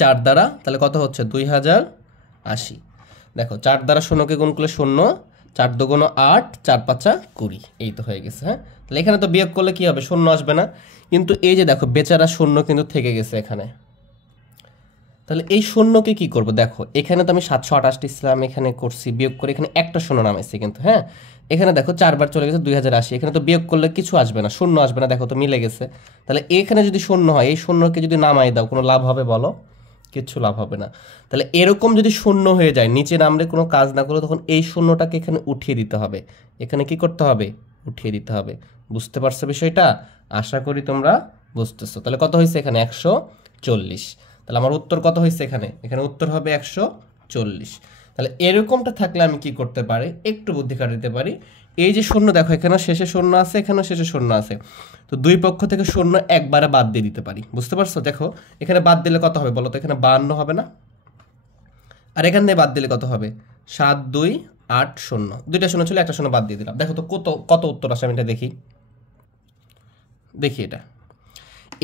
4 দ্বারা, তাহলে কত হচ্ছে 2080। দেখো 4 দ্বারা শূন্যকে গুণ করলে 0, 4 দুগুণ 8, 4 5 20, এই তো হয়ে গেছে, হ্যাঁ। তাহলে এখানে তো বিয়োগ করলে কি হবে, শূন্য আসবে না, কিন্তু এই যে দেখো বেচারা শূন্য কিন্তু থেকে গেছে এখানে। তাহলে এই শূন্যকে কি করব, দেখো এখানে তো আমি 728 ইসলাম এখানে করছি, বিয়োগ করে এখানে একটা শূন্য নামাইছি কিন্তু, হ্যাঁ। এখানে দেখো 4বার চলে গেছে 2080, এখানে তো বিয়োগ করলে কিছু আসবে না, শূন্য আসবে না, দেখো তো মিলে গেছে। তাহলে এখানে যদি শূন্য হয়, এই শূন্যকে যদি নামাই দাও, কোনো লাভ হবে বলো, কিচ্ছু লাভ হবে না। তাহলে এরকম যদি শূন্য হয়ে যায়, নিচে নামলে কোনো কাজ না করলে, তখন এই শূন্যটাকে এখানে উঠিয়ে দিতে হবে, এখানে কি করতে হবে, উঠিয়ে দিতে হবে। বুঝতে পারছো বিষয়টা, আশা করি তোমরা বুঝতেছো। তাহলে কত হয়েছে এখানে 140, তাহলে আমার উত্তর কত হয়েছে এখানে, এখানে উত্তর হবে 140। তাহলে এরকমটা থাকলে আমি কি করতে পারি, একটু বুদ্ধি খাটাতে পারি। এই যে শূন্য দেখো, এখানে শেষে শূন্য আছে, এখানেও শেষে শূন্য আছে, তো দুই পক্ষ থেকে শূন্য একবারে বাদ দিয়ে দিতে পারি। বুঝতে পারছো, দেখো এখানে বাদ দিলে কত হবে বলো তো, এখানে 52 হবে না, আর এখান থেকে বাদ দিলে কত হবে 7 2 8 0, দুইটা শূন্য ছিল, একটা শূন্য বাদ দিয়ে দিলাম। দেখো তো কত কত উত্তর আসে, আমি এটা দেখি, এটা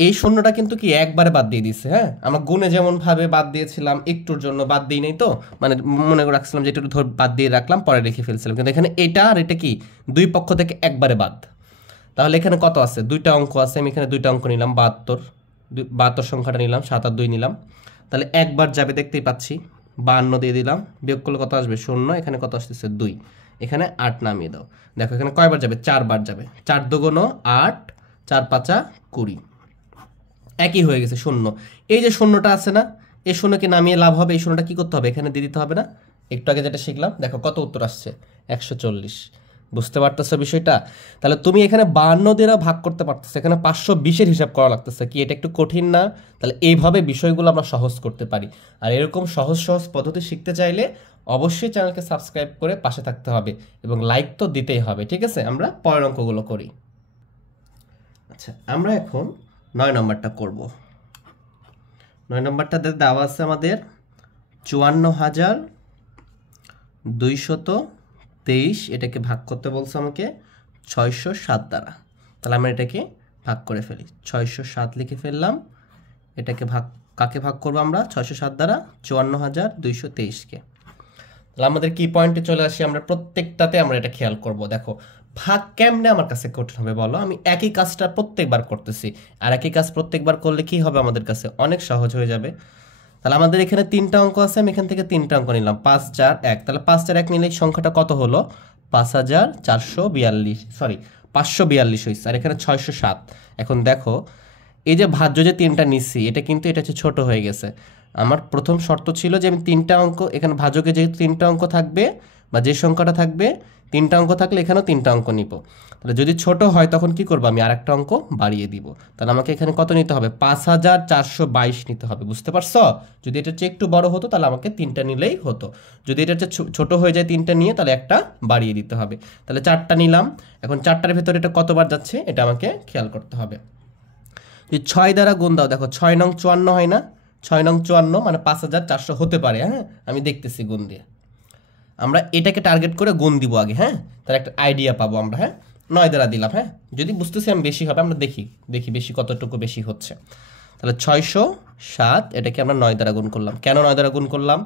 এই শূন্যটা কিন্তু কি একবারে বাদ দিয়ে দিচ্ছে, হ্যাঁ। আমরা গুণে যেমন ভাবে বাদ দিয়েছিলাম, একটুর জন্য বাদ দিই নাই, তো মানে মনে করে রাখছিলাম যে একটু ধর বাদ দিয়ে রাখলাম, পরে রেখে ফেলছিলাম, কিন্তু এখানে এটা আর এটা কি দুই পক্ষ থেকে একবারে বাদ। তাহলে এখানে কত আছে, দুইটা অঙ্ক আছে, আমি এখানে দুইটা অঙ্ক নিলাম, 72 সংখ্যাটা নিলাম, 7 আর 2 নিলাম, তাহলে একবার যাবে দেখতেই পাচ্ছি, 52 দিয়ে দিলাম, বিয়োগ করলে কত আসবে 0, এখানে কত আসতেছে 2, এখানে 8 নামিয়ে দাও। দেখো এখানে কয়বার যাবে, 4বার যাবে, 4 দুগুণ 8, 4 5 20, একই হয়ে গেছে শূন্য। এই যে শূন্যটা আছে না, এই শূন্যকে নামিয়ে লাভ হবে, এই শূন্যটা কি করতে হবে, এখানে দিয়ে দিতে হবে না, একটু আগে যেটা শিখলাম। দেখো কত উত্তর আসছে 140। বুঝতে পারতেছো বিষয়টা। তাহলে তুমি এখানে 52 দিয়ে ভাগ করতে পারতেছো, এখানে 520-এর হিসাব করা লাগতেছে, কি এটা একটু কঠিন না? তাহলে এইভাবে বিষয়গুলো আমরা সহজ করতে পারি। আর এরকম সহজ সহজ পদ্ধতি শিখতে চাইলে অবশ্যই চ্যানেলকে সাবস্ক্রাইব করে পাশে থাকতে হবে এবং লাইক তো দিতেই হবে, ঠিক আছে। আমরা পরের অঙ্কগুলো করি। আচ্ছা, আমরা এখন 9 নম্বরটা করব। 9 নম্বরটাতে দেওয়া আছে আমাদের 54,223, এটাকে ভাগ করতে বলছে আমাকে 607 দ্বারা। তাহলে আমরা এটাকে ভাগ করে ফেলি, 607 লিখে ফেললাম। এটাকে কাকে ভাগ করবো আমরা, 607 দ্বারা 54,223-কে। তাহলে আমাদের কি পয়েন্টে চলে আসি, আমরা প্রত্যেকটাতে আমরা এটা খেয়াল করব। দেখো ভাগ কেমনে আমার কাছে কঠিন হবে বলো, আমি একই কাজটা প্রত্যেকবার করতেছি, আর একই কাজ প্রত্যেকবার করলে কি হবে, আমাদের কাছে অনেক সহজ হয়ে যাবে। তাহলে আমাদের এখানে 3টা অঙ্ক আছে, আমি এখান থেকে 3টা অঙ্ক নিলাম, 5 4 1। তাহলে 5 4 1 নিলে সংখ্যাটা কত হলো, 542 হয়েছে, আর এখানে 607। এখন দেখো এই যে ভাজ্য যে 3টা নিচ্ছি, এটা কিন্তু এটা হচ্ছে ছোট হয়ে গেছে। আমার প্রথম শর্ত ছিল যে আমি 3টা অঙ্ক, এখানে ভাজকে যেহেতু 3টা অঙ্ক থাকবে বা যে সংখ্যাটা থাকবে 3টা অঙ্ক থাকলে এখানেও 3টা অঙ্ক নিব। তাহলে যদি ছোট হয় তখন কি করবো, আমি আর একটা অঙ্ক বাড়িয়ে দিব। তাহলে আমাকে এখানে কত নিতে হবে, 5422 নিতে হবে। বুঝতে পারছো, যদি এটা হচ্ছে একটু বড় হতো তাহলে আমাকে 3টা নিলেই হতো, যদি এটা হচ্ছে ছোট হয়ে যায় 3টা নিয়ে, তাহলে একটা বাড়িয়ে দিতে হবে। তাহলে 4টা নিলাম, এখন 4টার ভেতরে এটা কতবার যাচ্ছে এটা আমাকে খেয়াল করতে হবে। যদি 6 দ্বারা গুণ দাও, দেখো 6 নং 54 হয় না, 6 নং 54 মানে 5400 হতে পারে, হ্যাঁ। আমি দেখতেছি গুণ দিয়ে, আমরা এটাকে টার্গেট করে গুণ দিব আগে, হ্যাঁ, তার একটা আইডিয়া পাবো আমরা, হ্যাঁ। 9 দ্বারা দিলাম। হ্যাঁ, যদি বুঝতেছি আমি বেশি হবে, আমরা দেখি বেশি কতটুকু বেশি হচ্ছে। তাহলে 607 এটাকে আমরা 9 দ্বারা গুণ করলাম। কেন 9 দ্বারা গুণ করলাম?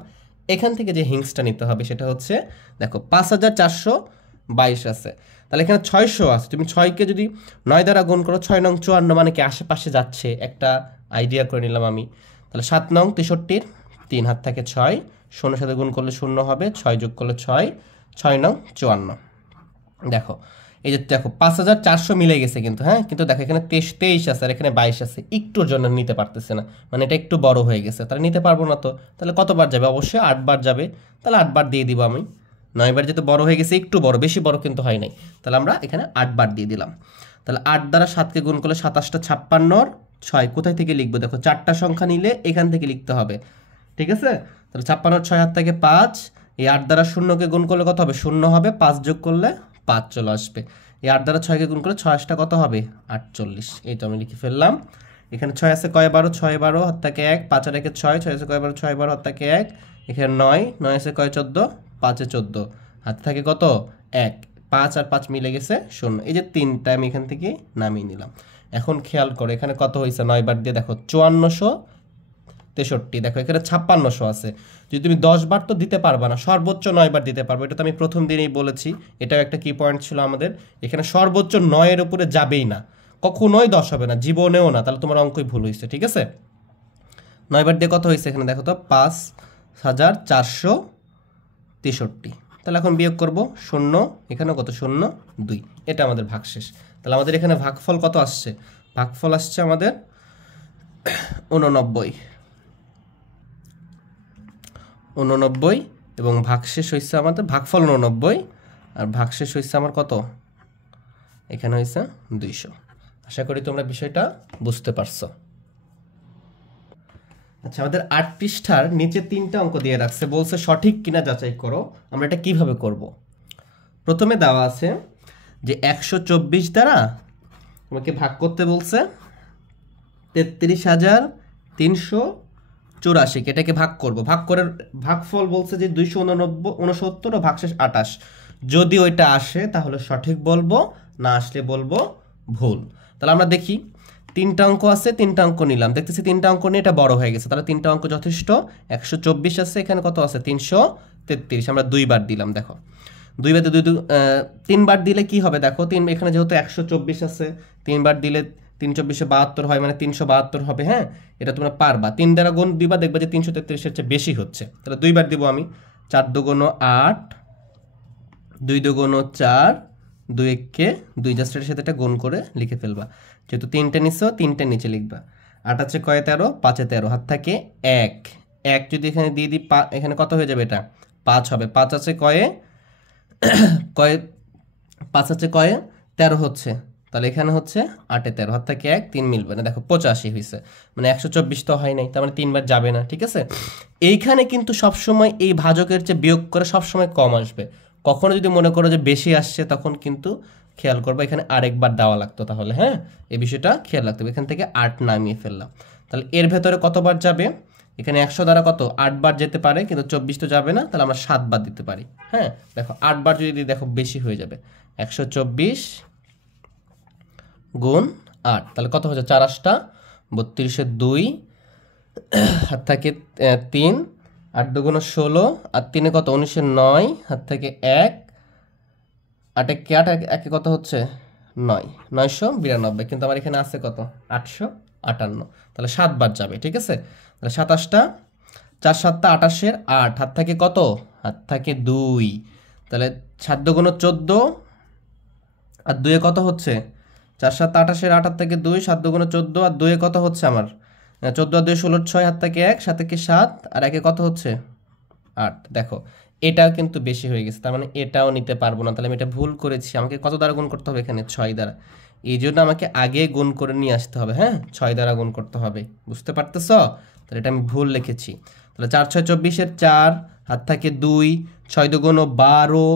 এখান থেকে যে হিংসটা নিতে হবে সেটা হচ্ছে, দেখো 5422 আছে, তাহলে এখানে 600 আছে, তুমি 6কে যদি 9 দ্বারা গুণ করো, 6 নং 54 মানে কি আশেপাশে যাচ্ছে, একটা আইডিয়া করে নিলাম আমি। তাহলে 7 নং 63, 3 হাত থাকে 6, 0 সাথে গুণ করলে 0 হবে, 6 যোগ করলে 6, 6 নং 54। দেখো এই যে দেখো 5400 মিলে গেছে কিন্তু, হ্যাঁ, কিন্তু দেখো এখানে 23 আছে আর এখানে 22 আছে, একটুর জন্য নিতে পারতেছে না, মানে এটা একটু বড় হয়ে গেছে, তাহলে নিতে পারবো না। তো তাহলে কতবার যাবে? অবশ্যই 8 বার যাবে, তাহলে 8 বার দিয়ে দিব আমি। 9 বার যেহেতু বড় হয়ে গেছে, একটু বড়, বেশি বড় কিন্তু হয় নাই, তাহলে আমরা এখানে 8 বার দিয়ে দিলাম। তাহলে 8 দ্বারা 7কে গুণ করলে 27টা 56, 6 কোথায় থেকে লিখবো? দেখো 4টা সংখ্যা নিলে এখান থেকে লিখতে হবে, ঠিক আছে? তাহলে 56 6 হাত থেকে 5, এই 8 দ্বারা 0কে গুণ করলে কত হবে? 0 হবে, 5 যোগ করলে 5 চলে আসবে। এই 8 দ্বারা 6কে গুণ করলে 6 কত হবে? 48। এই তো আমি লিখে ফেললাম। এখানে 6 আছে কয় 12, 6 12 হাত থেকে 1, 5 আর 1 6, 6 আছে কয় 12, 6 12 হাত থেকে 1, এখানে 9, 9 আছে কয় 14, 5 এ 14 হাত থেকে কত? 1, 5 আর 5 মিলে গেছে 0। এই যে 3টা আমি এখান থেকে নামিয়ে নিলাম। এখন খেয়াল করো এখানে কত হয়েছে? 9 বার দিয়ে দেখো 5463, দেখো এখানে 5600 আছে। যদি তুমি 10 বার তো দিতে পারবা না, সর্বোচ্চ 9 বার দিতে পারবো, এটা তো আমি প্রথম দিনেই বলেছি, এটাও একটা কি পয়েন্ট ছিল আমাদের। এখানে সর্বোচ্চ 9 এর উপরে যাবেই না, কখনোই 10 হবে না, জীবনেও না, তাহলে তোমার অঙ্কই ভুল হয়েছে, ঠিক আছে? 9 বার দিয়ে কত হয়েছে এখানে দেখো তো? 5463। তাহলে এখন বিয়োগ করব, 0 এখানে কত? 0 2, এটা আমাদের ভাগশেষ। তাহলে আমাদের এখানে ভাগফল কত আসছে? ভাগফল আসছে আমাদের 89 এবং ভাগশেষ হয়েছে আমাদের, ভাগফল 89 আর ভাগশেষ হয়েছে আমার কত? এখানে হয়েছে 200। আশা করি তোমরা বিষয়টা বুঝতে পারছো। আচ্ছা, আমাদের 8 পৃষ্ঠার নিচে 3টা অঙ্ক দিয়ে রাখছে, বলছে সঠিক কিনা যাচাই করো। আমরা এটা কিভাবে করব? প্রথমে দেওয়া আছে যে 124 দ্বারা তোমাকে ভাগ করতে বলছে 33,384, এটাকে ভাগ করব। ভাগ করে ভাগফল বলছে যে 269 ও ভাগশেষ 28। যদি ওইটা আসে তাহলে সঠিক বলবো, না আসলে বলবো ভুল। তাহলে আমরা দেখি, 3টা অঙ্ক আছে, 3টা অঙ্ক নিলাম, দেখতেছি 3টা অঙ্ক নিয়ে এটা বড় হয়ে গেছে, তাহলে 3টা অঙ্ক যথেষ্ট। 124 আছে, এখানে কত আছে? 333, আমরা 2 বার দিলাম। দেখো 2 বার 3 বার দিলে কি হবে? দেখো 3, এখানে যেহেতু 124 আছে, 3 বার দিলে 3 24 72 হয়, মানে 372 হবে। হ্যাঁ, এটা তোমরা পারবা। 3 দ্বারা গুণ দিবা, দেখবা যে 333 এর চেয়ে বেশি হচ্ছে। তাহলে 2 বার দিব আমি। 4 দুগুণ 8, 2 দুগুণ 4, 2 একে 2, জাস্ট এর সাথে এটা গুণ করে লিখে ফেলবা। যেহেতু 3টে নিছো, 3টে নিচে লিখবা। 8 আছে কয় 13, 5 এ 13 হাত থাকে 1, 1 যদি এখানে দিয়ে দিই, এখানে কত হয়ে যাবে? এটা 5 হবে। 5 আছে কয়ে 5 আছে কয়ে 13 হচ্ছে, তাহলে এখানে হচ্ছে 8 এ 13 হাত থেকে 1, 3 মিলবে না, দেখো 85 হয়েছে, মানে 124 তো হয় নাই, তার মানে 3 বার যাবে না, ঠিক আছে? এইখানে কিন্তু সবসময় এই ভাজকের চেয়ে বিয়োগ করে সবসময় কম আসবে। কখনো যদি মনে করো যে বেশি আসছে, তখন কিন্তু খেয়াল করবো এখানে আরেকবার দেওয়া লাগতো, তাহলে হ্যাঁ, এই বিষয়টা খেয়াল রাখতে হবে। এখান থেকে 8 নামিয়ে ফেললাম। তাহলে এর ভেতরে কতবার যাবে? এখানে 100 দ্বারা কত? 8 বার যেতে পারে, কিন্তু 24 তো যাবে না, তাহলে আমরা 7 বার দিতে পারি। হ্যাঁ, দেখো 8 বার যদি দিই, দেখো বেশি হয়ে যাবে। 124 গুণ 8, তাহলে কত হচ্ছে? 4 8 32 এর 2 হাত থাকে 3, 8 দুগুণ 16 আর 3 কত? 19 এর 9 হাত থেকে 1, 8 একে 8, একে কত হচ্ছে? 9, 992, কিন্তু আমার এখানে আছে কত? 858, তাহলে 7 বার যাবে, ঠিক আছে? তাহলে 27টা 4 7 28 এর 8 হাত থাকে কত? হাত থাকে 2, তাহলে 7 দুগুণ 14 আর 2 কত হচ্ছে? 4 7 28 এর 8 হাত থেকে 2, 7 দুগুণ 14 আর 2 কত হচ্ছে আমার? 14 আর 2 16 6 হাত থেকে 1, 7 একে 7 আর 1 কত হচ্ছে? 8। দেখো এটাও কিন্তু বেশি হয়ে গেছে, তার মানে এটাও নিতে পারবো না, তাহলে আমি এটা ভুল করেছি। আমাকে কত দ্বারা গুণ করতে হবে? এখানে 6 দ্বারা। এই জন্য আমাকে আগে গুণ করে নিয়ে আসতে হবে। হ্যাঁ, 6 দ্বারা গুণ করতে হবে, বুঝতে পারতেছ? তাহলে এটা আমি ভুল লিখেছি। তাহলে 4 6 24 এর 4 হাত থাকে 2, 6 দুগুণ 12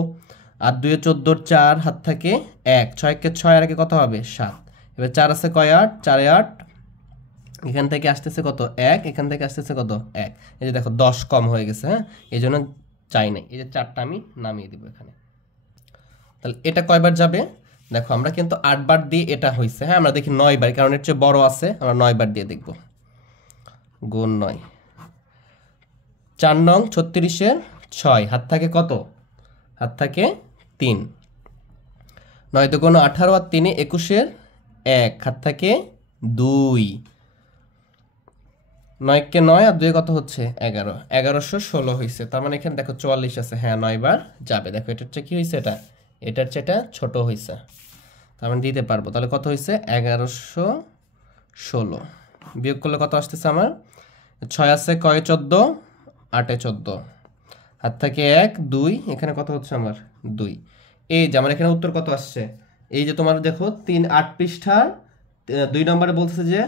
আর 2 14 4 হাত থাকে 1, 6 কে 6 আর 1 কত হবে? 7। এবার 4 আছে কয় 8, 4 এ 8, এখান থেকে আসতেছে কত? 1, এখান থেকে আসতেছে কত? 1। এই যে দেখো 10 কম হয়ে গেছে। হ্যাঁ, এই জন্য চাই নাই, এই যে 4টা আমি নামিয়ে দিব এখানে। তাহলে এটা কয়বার যাবে? দেখো আমরা কিন্তু 8 বার দিয়ে এটা হয়েছে, হ্যাঁ আমরা দেখি 9 বার, কারণ এর চেয়ে বড় আছে, আমরা 9 বার দিয়ে দেখব। গুণ 9, 4 নং 36-এর 6, হাত থাকে কত? হাত থাকে 3। 9 দুগুণ 18 আর 3 21-এর 1, হাত থাকে 2। 9 কে 9 আর 2 কত হচ্ছে? 11, 1116 হয়েছে। তার মানে এখানে দেখো 44 আছে, হ্যাঁ 9 বার যাবে। দেখো এটার চেয়ে কি হয়েছে, এটার চেয়ে এটা ছোট হয়েছে, তার মানে দিতে পারবো। তাহলে কত হয়েছে? 1116। বিয়োগ করলে কত আসতেছে আমার? 6 আছে কয়ে 14, 8-এ 14, হাত থাকে 1 2, এখানে কত হচ্ছে আমার? 2। এই যে আমার এখানে উত্তর কত আসছে? এই যে তোমার দেখো 8 পৃষ্ঠার 2 নম্বরে বলতেছে যে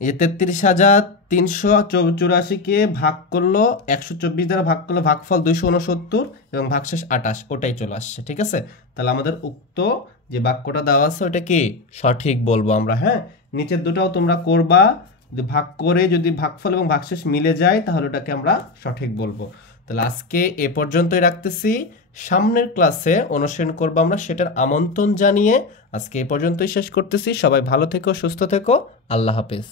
এই 33,384-কে ভাগ করলো 124 দ্বারা ভাগ করলো, ভাগফল 269 এবং ভাগশেষ 28, ওটাই চলে আসছে। ঠিক আছে, তাহলে আমাদের উক্ত যে বাক্যটা দেওয়া আছে ওটা কি সঠিক বলবো আমরা। হ্যাঁ, নিচের দুটাও তোমরা করবা, যদি ভাগ করে যদি ভাগফল এবং ভাগশেষ মিলে যায় তাহলে ওটাকে আমরা সঠিক বলবো। তাহলে আজকে এ পর্যন্তই রাখতেছি, সামনের ক্লাসে অনুসরণ করবো আমরা, সেটার আমন্ত্রণ জানিয়ে আজকে এ পর্যন্তই শেষ করতেছি। সবাই ভালো থেকো, সুস্থ থেকো, আল্লাহ হাফেজ।